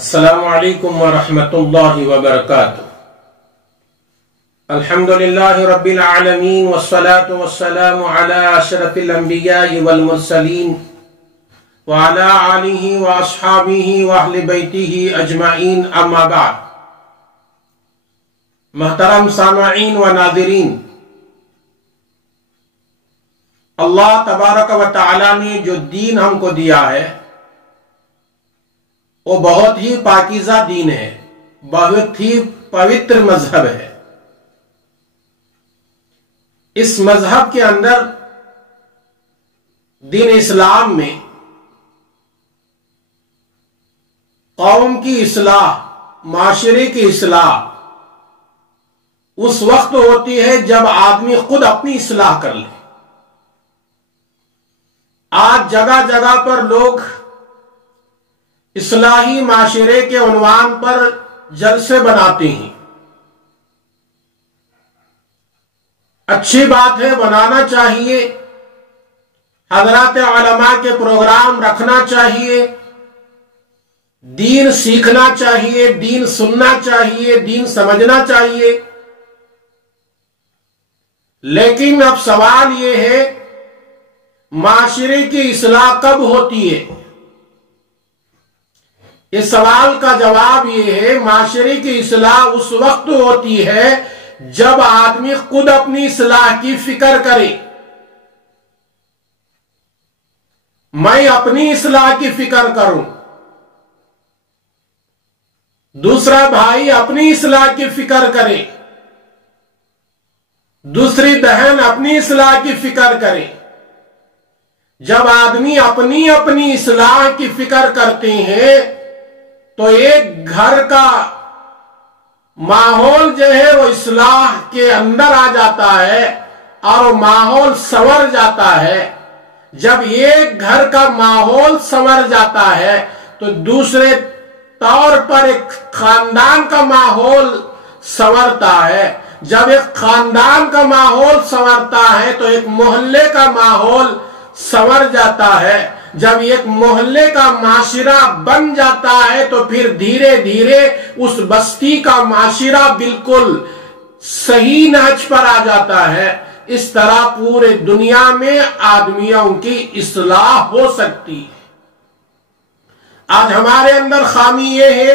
السلام علیکم ورحمۃ اللہ وبرکاتہ۔ الحمدللہ رب العالمین والصلاة والسلام علی اشرف الانبیاء والمرسلین وعلی آلہ واصحابہ واہل بیتہ اجمعین، اما بعد۔ محترم سامعین و ناظرین، اللہ تبارک و تعالی نے جو دین ہم کو دیا ہے وہ بہت ہی پاکیزہ دین ہے، بہت ہی پوتر مذہب ہے۔ اس مذہب کے اندر دین اسلام میں قوم کی اصلاح، معاشرے کی اصلاح اس وقت ہوتی ہے جب آدمی خود اپنی اصلاح کر لے۔ آج جگہ جگہ پر لوگ اصلاحی معاشرے کے عنوان پر جلسے بناتے ہیں۔ اچھی بات ہے، بنانا چاہیے، حضرات علماء کے پروگرام رکھنا چاہیے، دین سیکھنا چاہیے، دین سننا چاہیے، دین سمجھنا چاہیے۔ لیکن اب سوال یہ ہے، معاشرے کی اصلاح کب ہوتی ہے؟ اس سوال کا جواب یہ ہے، معاشرے کی اصلاح اس وقت ہوتی ہے جب آدمی خود اپنی اصلاح کی فکر کرے۔ میں اپنی اصلاح کی فکر کروں، دوسرا بھائی اپنی اصلاح کی فکر کرے، دوسری بہن اپنی اصلاح کی فکر کرے۔ جب آدمی اپنی اپنی اصلاح کی فکر کرتے ہیں تو ایک گھر کا ماحول جو ہے وہ اصلاح کے اندر آ جاتا ہے اور وہ ماحول سنور جاتا ہے۔ جب ایک گھر کا ماحول سنور جاتا ہے تو دوسرے طور پر ایک خاندان کا ماحول سنورتا ہے۔ جب ایک خاندان کا ماحول سنورتا ہے تو ایک محلے کا ماحول سنور جاتا ہے۔ جب ایک محلے کا معاشرہ بن جاتا ہے تو پھر دھیرے دھیرے اس بستی کا معاشرہ بالکل صحیح نہج پر آ جاتا ہے۔ اس طرح پورے دنیا میں آدمیوں کی اصلاح ہو سکتی ہے۔ آج ہمارے اندر خامی یہ ہے،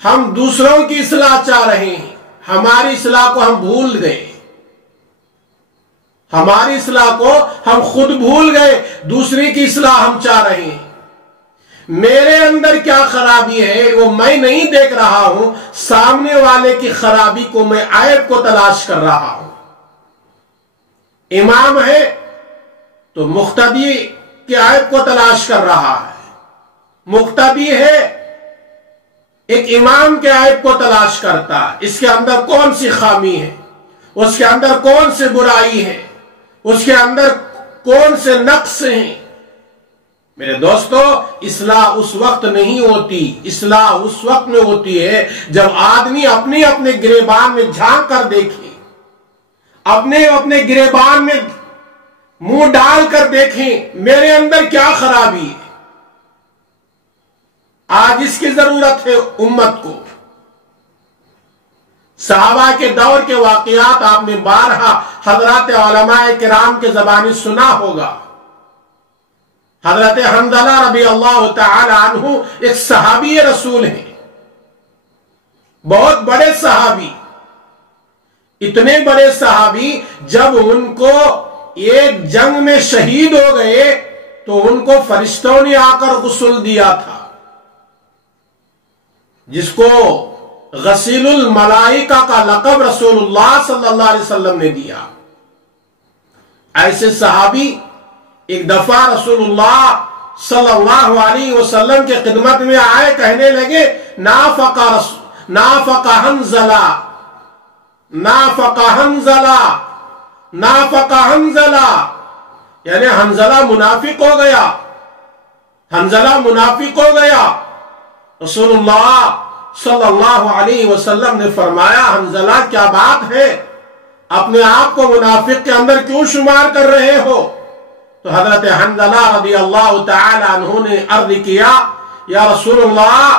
ہم دوسروں کی اصلاح چاہ رہے ہیں، ہماری اصلاح کو ہم بھول گئے۔ ہماری اصلاح کو ہم خود بھول گئے، دوسری کی اصلاح ہم چاہ رہے ہیں۔ میرے اندر کیا خرابی ہے وہ میں نہیں دیکھ رہا ہوں، سامنے والے کی خرابی کو میں عیب کو تلاش کر رہا ہوں۔ امام ہے تو مقتدی کے عیب کو تلاش کر رہا ہے، مقتدی ہے ایک امام کے عیب کو تلاش کرتا ہے، اس کے اندر کون سی خامی ہے، اس کے اندر کون سی برائی ہے، اس کے اندر کون سے نقص ہیں۔ میرے دوستو، اصلاح اس وقت نہیں ہوتی، اصلاح اس وقت میں ہوتی ہے جب آدمی اپنے اپنے گریبان میں جھانک کر دیکھے، اپنے گریبان میں منہ ڈال کر دیکھیں میرے اندر کیا خرابی ہے۔ آج اس کی ضرورت ہے امت کو۔ صحابہ کے دور کے واقعات آپ نے بارہا حضرات علماء کرام کے زبانی سنا ہوگا۔ حضرت حنظلہ رضی اللہ تعالی عنہ ایک صحابی رسول ہیں، بہت بڑے صحابی، اتنے بڑے صحابی جب ان کو ایک جنگ میں شہید ہو گئے تو ان کو فرشتوں نے آ کر غسل دیا تھا، جس کو غسیل الملائکہ کا لقب رسول اللہ صلی اللہ علیہ وسلم نے دیا۔ ایسے صحابی ایک دفعہ رسول اللہ صلی اللہ علیہ وسلم کے خدمت میں آئے، کہنے لگے نافق حنظلہ، نافق حنظلہ، نافق حنظلہ، یعنی حنظلہ منافق ہو گیا، حنظلہ منافق ہو گیا۔ رسول اللہ صلی اللہ علیہ وسلم نے فرمایا، حنظلہ کیا بات ہے، اپنے آپ کو منافق کے اندر کیوں شمار کر رہے ہو؟ تو حضرت حنظلہ رضی اللہ تعالی عنہ نے عرض کیا، یا رسول اللہ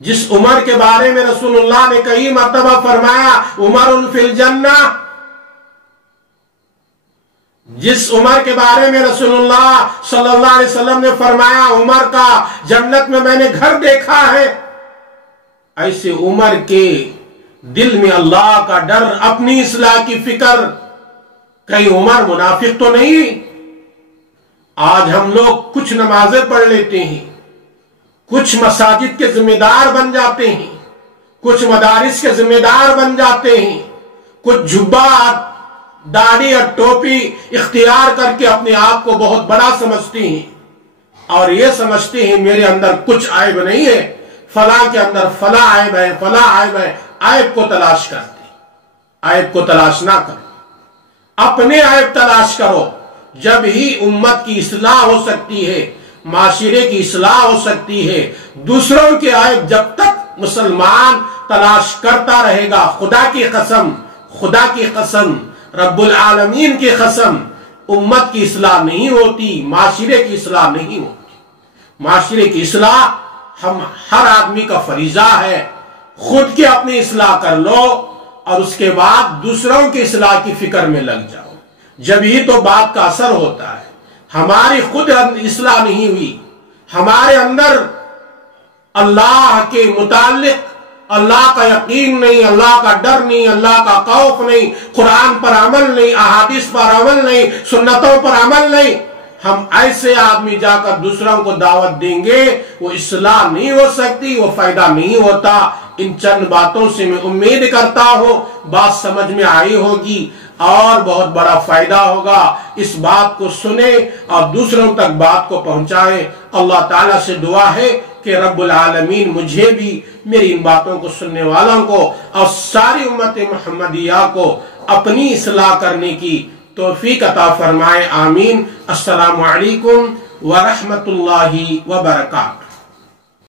جس عمر کے بارے میں رسول اللہ نے کئی مرتبہ فرمایا عمر فی الجنہ، جس عمر کے بارے میں رسول اللہ صلی اللہ علیہ وسلم نے فرمایا عمر کا جنت میں میں نے گھر دیکھا ہے، ایسے عمر کے دل میں اللہ کا ڈر، اپنی اصلاح کی فکر. کہیں عمر منافق تو نہیں؟ آج ہم لوگ کچھ نمازیں پڑھ لیتے ہیں، کچھ مساجد کے ذمہ دار بن جاتے ہیں، کچھ مدارس کے ذمہ دار بن جاتے ہیں، کچھ جھبا داڑھی اور ٹوپی اختیار کر کے اپنے آپ کو بہت بڑا سمجھتے ہیں اور یہ سمجھتے ہیں میرے اندر کچھ عیب نہیں ہے، فلاں کے اندر فلاں عیب ہے، فلاں عیب ہے. عیب کو تلاش کرتے ہیں، عیب کو تلاش نہ کرو، اپنے عیب تلاش کرو. جب ہی امت کی اصلاح ہو سکتی ہے، معاشرے کی اصلاح ہو سکتی ہے. دوسروں کے عیب جب تک مسلمان تلاش کرتا رہے گا، خدا کی قسم، خدا کی قسم، رب العالمین کی قسم، امت کی اصلاح نہیں ہوتی، معاشرے کی اصلاح نہیں ہوتی. معاشرے کی اصلاح ہم ہر آدمی کا فریضہ ہے. خود کی اپنی اصلاح کر لو اور اس کے بعد دوسروں کی اصلاح کی فکر میں لگ جاؤ. جب ہی تو بات کا اثر ہوتا ہے. ہماری خود اصلاح نہیں ہوئی، ہمارے اندر اللہ کے متعلق اللہ کا یقین نہیں، اللہ کا ڈر نہیں، اللہ کا خوف نہیں، قرآن پر عمل نہیں، احادیث پر عمل نہیں، سنتوں پر عمل نہیں. ہم ایسے آدمی جا کر دوسروں کو دعوت دیں گے، وہ اصلاح نہیں ہو سکتی، وہ فائدہ نہیں ہوتا. ان چند باتوں سے میں امید کرتا ہوں بات سمجھ میں آئی ہوگی اور بہت بڑا فائدہ ہوگا. اس بات کو سنیں اور دوسروں تک بات کو پہنچائیں. اللہ تعالیٰ سے دعا ہے کہ رب العالمین مجھے بھی، میری ان باتوں کو سننے والوں کو اور ساری امت محمدیہ کو اپنی اصلاح کرنے کی توفیق عطا فرمائے. آمین. السلام علیکم ورحمۃ اللہ وبرکاتہ.